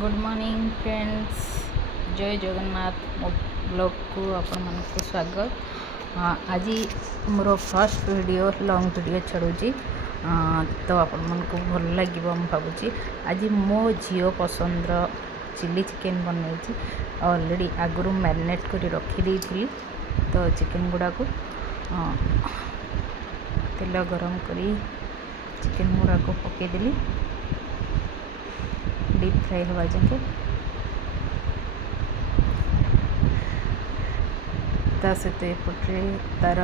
Good morning friends, जय जगन्नाथ मो blog को आपण मानक स्वागत। आज more first video long video छाड़ूची तो आपण मानक भल लगे भावुँ। आज मो झील पसंद चिली चिकेन बनई ऑलरेडी आगु मैरिनेट कर रखी थी। तो चिकेन गुड़ा को तेल गरम करी चिकेन गुड़ा को पकईदेली डीप फ्राई हवा जाके सहित एपटे तार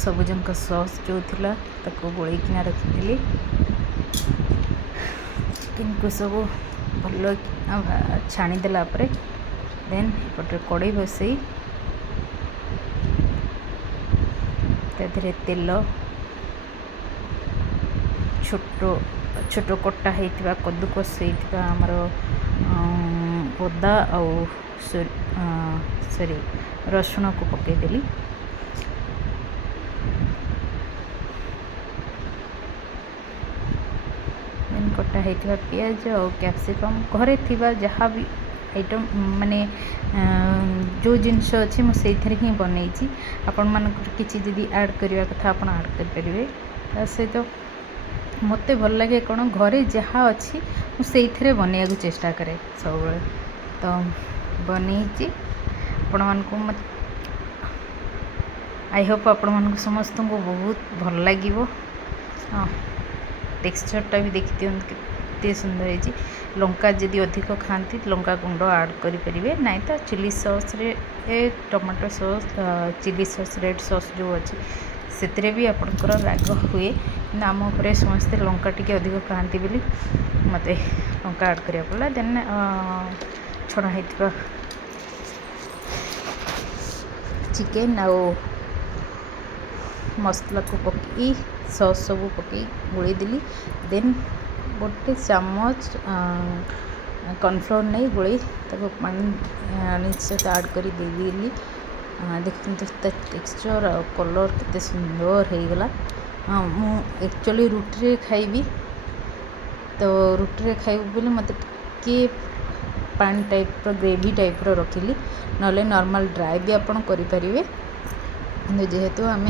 सबुजक सॉस जो थिला ताको गोलैकिना रखी चिकेन को सब भल छाणीदेला देन एपटे कड़े बसई ताधे तेल छोट छोट कटा होता कद्दूकस होता आमर अदा आउ सॉरी रसुण को पकईदेली देन कटा होता पियाज और कैप्सिकम घरे थिबा जहाँ भी आइटम माने जो जिनस अच्छी मुझे ही बनई आपण मान किसी जदि ऐड करने कथा आप ऐड करें सहित मत भल लगे कौन घरे जहाँ अच्छी मुझे बनया चेष्टा करे सब तो बनई आपण मानक मत आई होप आपण मानक समस्त को बहुत भल लगे। टेक्सचरटा भी देखी दिखाते केते सुंदर है। लंका जदि अधिक खाती लंका गुंड ऐड करें नाई तो चिली सॉस रे tomato sauce chilli sauce red sauce जो अच्छी से भी आपंकर राग हुए कि आम घरे समस्ते लंका टी अधिक खाती बोली मत लंका ऐड करा पड़ा देन छड़ा होता चिकेन आउ मसला को पकई सॉस सब पकई गोलई देली देन गोटे चामच कॉर्नफ्लोर नहीं गोलई ताको पानी सहित ऐड कर देली देखते टेक्सचर और कलर केते सुंदर हो गला। मु एक्चुअली रुटी रे खाइबी तो रुटी रे खाइबी बोली मत टिके पानी टाइप ग्रेवी टाइप रखिली नले नॉर्मल ड्राई भी आपन करि परिबे जेहेतु आम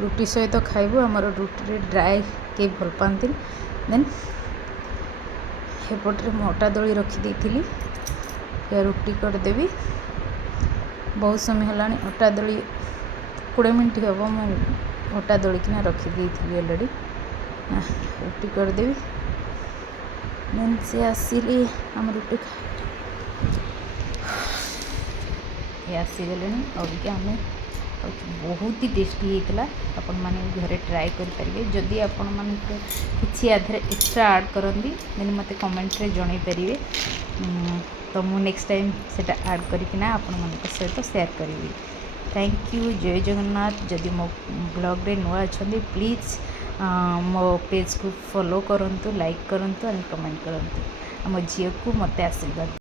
रुटी सहित खाइबू आमर रुटी रे ड्राई के भल पाती देन एपटे मोटा दली रखी थी रुटी करदेवी बहुत समय है अटा दली 20 मिनट हम मु अटा दलिकिना रखी थी ऑलरेडी रुटी करदेवी देन से आसिली आम रुटी आसीगले अबिक आम बहुत ही टेस्टी होता आपण मैंने घरे ट्राए करेंगे जदि आपण मान किसी आधे एक्स्ट्रा ऐड करती देन मत कमेंट रे जन पारे तो मु नेक्स्ट टाइम सेटा ऐड करना आपण मान सहित शेयर करी। थैंक यू, जय जगन्नाथ। जदि मो ब्लॉग रे नुआ अच्छा प्लीज़ मो पेज को फॉलो करंतु लाइक करंतु एंड कमेंट करंतु आम झील को मत आशीर्वाद।